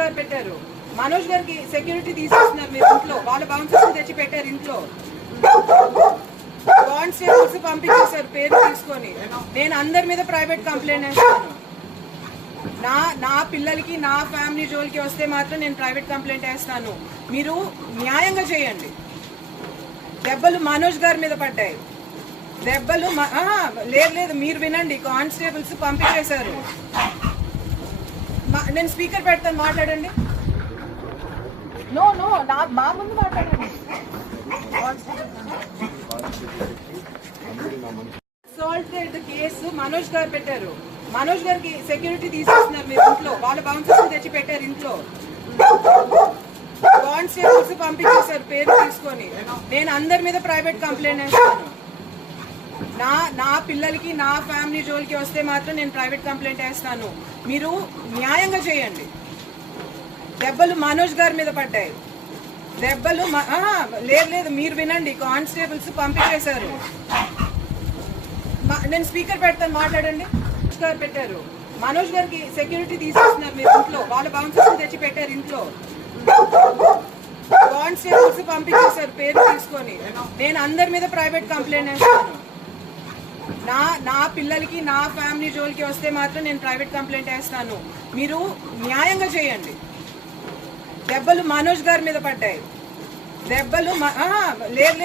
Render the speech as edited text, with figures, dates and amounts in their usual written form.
గారు పెట్టారు. మనోజ్ గారికి సెక్యూరిటీ తీసేస్తున్నారు మీరు ఇంట్లో. వాళ్ళ బౌన్సర్స్ తెచ్చి పెట్టారు ఇంట్లో. కానిస్టేబుల్స్ పంపించేశారు పేరు తీసుకొని. నేను అందరి మీద ప్రైవేట్ కంప్లైంట్ వేస్తాను. నా పిల్లలకి నా ఫ్యామిలీ జోలికి వస్తే మాత్రం నేను ప్రైవేట్ కంప్లైంట్ వేస్తాను. మీరు న్యాయంగా చేయండి. దెబ్బలు మనోజ్ గారి మీద పడ్డాయి. దెబ్బలు లేదు మీరు వినండి. కానిస్టేబుల్స్ పంపించేశారు. నేను స్పీకర్ పెడతాను, మాట్లాడండి. నో మా ముందు మాట్లాడండి. అసాల్టెడ్ కేసు మనోజ్ గారు పెట్టారు. మనోజ్ గారికి సెక్యూరిటీ తీసేస్తున్నారు మీరు ఇంట్లో. వాళ్ళ బౌన్సర్స్ తెచ్చి పెట్టారు ఇంట్లో. కానిస్టేబుల్స్ పంపించేశారు పేరు తీసుకొని. నేను అందరి మీద ప్రైవేట్ కంప్లైంట్ వేస్తాను. నా పిల్లలకి నా ఫ్యామిలీ జోలికి వస్తే మాత్రం నేను ప్రైవేట్ కంప్లైంట్ వేస్తాను. మీరు న్యాయంగా చేయండి. దెబ్బలు మనోజ్ గారి మీద పడ్డాయి. దెబ్బలు లేదు మీరు వినండి. కానిస్టేబుల్స్ పంపించేశారు. నేను స్పీకర్ పెడతాను, మాట్లాడండి. గారు పెట్టారు. మనోజ్ గారికి సెక్యూరిటీ తీసేస్తున్నారు మీరు ఇంట్లో. వాళ్ళ బౌన్సర్స్ తెచ్చి పెట్టారు ఇంట్లో. కానిస్టేబుల్స్ పంపించేశారు పేరు తీసుకొని. నేను అందరి మీద ప్రైవేట్ కంప్లైంట్ వేస్తాను. నా పిల్లలకి నా ఫ్యామిలీ జోలికి వస్తే మాత్రం నేను ప్రైవేట్ కంప్లైంట్ వేస్తాను. మీరు న్యాయంగా చేయండి. దెబ్బలు మనోజ్ గారి మీద పడ్డాయి. దెబ్బలు లేదు